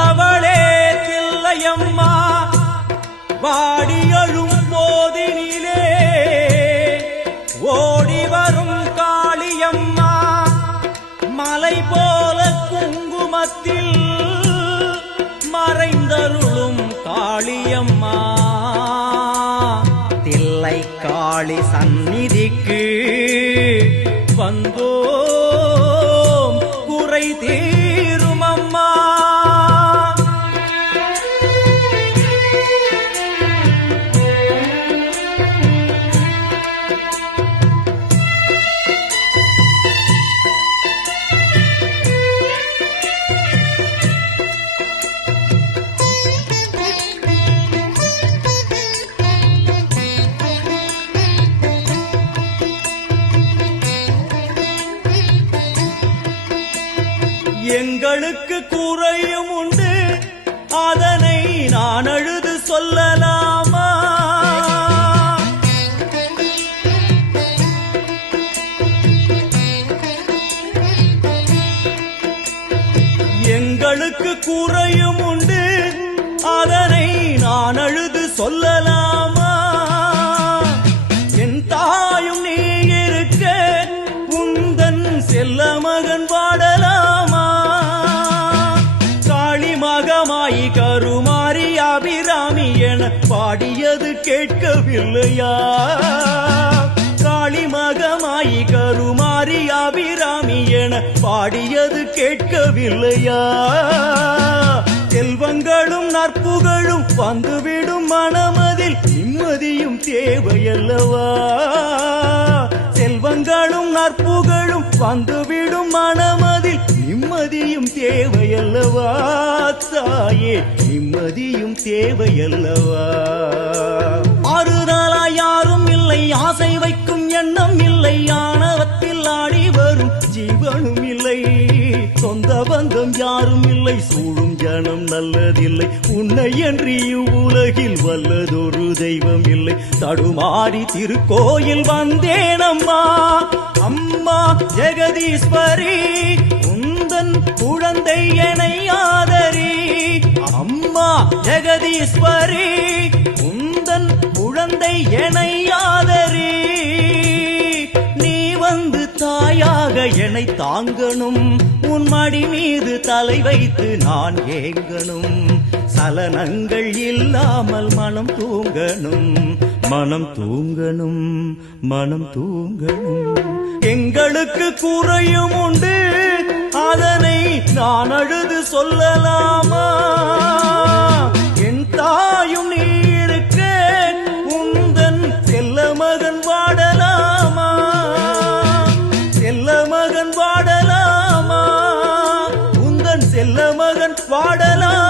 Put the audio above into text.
வந்தவளே தில்லையம்மா வாடியழும் போதினிலே ஓடி வரும் காளியம்மா மலை போல குங்குமத்தில் மறைந்தருளும் காளியம்மா தில்லை காளி சந்நிதிக்கு வந்தோம் குறை தீரும் அம்மா. எங்களுக்கு குறையும் உண்டு அதனை நான் அழுது சொல்லலாமா? எங்களுக்கு குறையும் உண்டு அதனை நான் அழுது சொல்லலாமா? என் தாயும் நீ இருக்க உந்தன் செல்ல மகன் பாடலாமா? மகமாயி கருமாரி அபிராமி என பாடியது கேட்கவில்லையா? காளி மகமாயி கருமாரி அபிராமி என பாடியது கேட்கவில்லையா? செல்வங்களும் நற்புகழும் வந்துவிடும் மனமதில் நிம்மதியும் தேவையல்லவா? செல்வங்களும் நற்புகழும் வந்துவிடும் மனமதில் நிம்மதியும் தேவையல்லவா? தாயே நிம்மதியும் தேவையல்லவா? ஆறுதலா யாரும் இல்லை, ஆசை வைக்கும் எண்ணம் இல்லை, ஆணவத்தில் ஆடி வரும் ஜீவனும் இல்லை, சொந்த பந்தம் யாரும் இல்லை, சூழும் ஜனம் நல்லதில்லை, உன்னை என்று இவ்வுலகில் வல்லதொரு தெய்வம் இல்லை. தடுமாறி திருக்கோயில் வந்தேனம்மா அம்மா ஜெகதீஸ்வரி உந்தன் குழந்தை எனை ஆதரி. அம்மா ஜெகதீஸ்வரி உந்தன் குழந்தை எனை ஆதரி. நீ வந்து தாயாக என்னை தாங்கணும், உன் மடி மீது தலை வைத்து நான் ஏங்கணும். சலனங்கள் இல்லாமல் மனம் தூங்கணும், மனம் தூங்கணும், மனம் தூங்கணும். எங்களுக்கு குறையும் உண்டு அதனை நான் அழுது சொல்லலாமா? என் தாயும் நீ இருக்க உந்தன் செல்ல மகன் வாடலாமா? செல்ல மகன் வாடலாமா? உந்தன் செல்ல மகன் வாடலாமா?